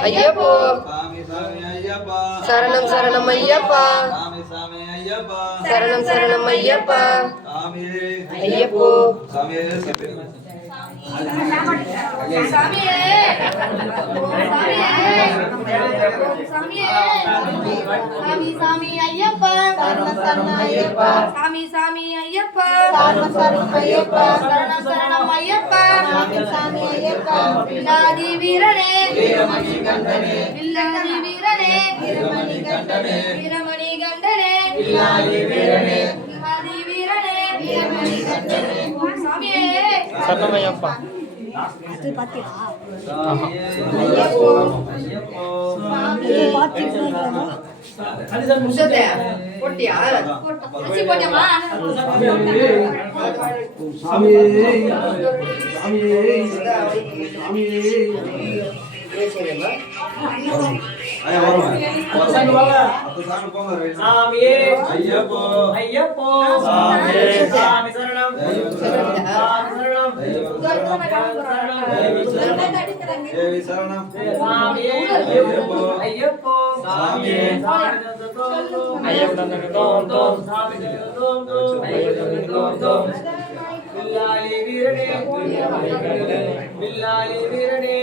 ஐயப்போ சரணம் சரணம் ஐயப்பா சரணம் சரணம் ஐயப்பா ஐயப்போ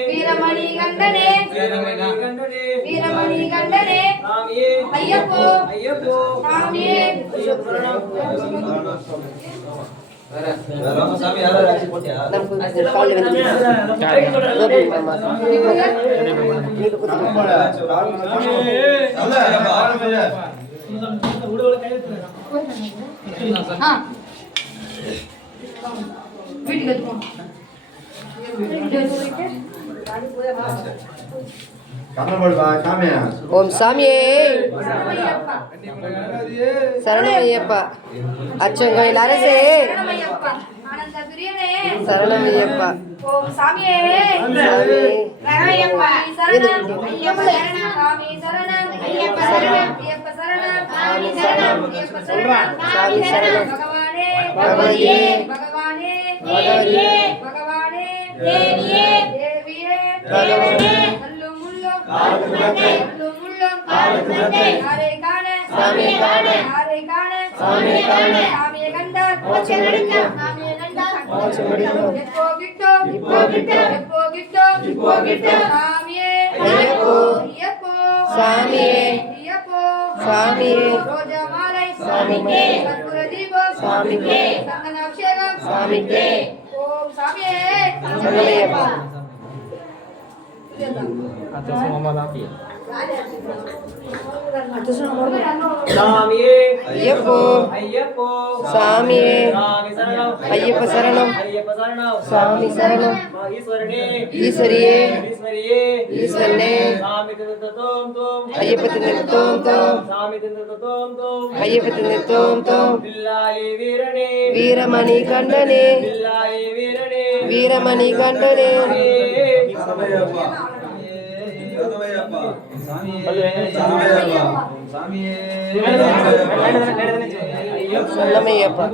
வீரமணி கண்டனே வீரமணி கண்டனே ஐயப்போ ஐயப்போ சாமியே சாமி யாரா ராசி போட்டியா கால் வந்து ஓம் சாமியே சரணம் ஐயப்பா அச்சங்கோயில் அரசே சரணம் ஐயப்பா சாமி சரணம் பகவானே பகவானே தேவியே தேவியே பகவானே சாமி ஐயப்போ சாமியே ஐயப்ப சரணம் சாமி சரணம் ஈஸ்வரியே ஈஸ்வரனே ஐயப்பத்தின் தோம் தோம் ஐயப்பத்தின் தோம் தோம் வீரமணி கண்டனே வீரமணி கண்டனே சொல்லமையப்பா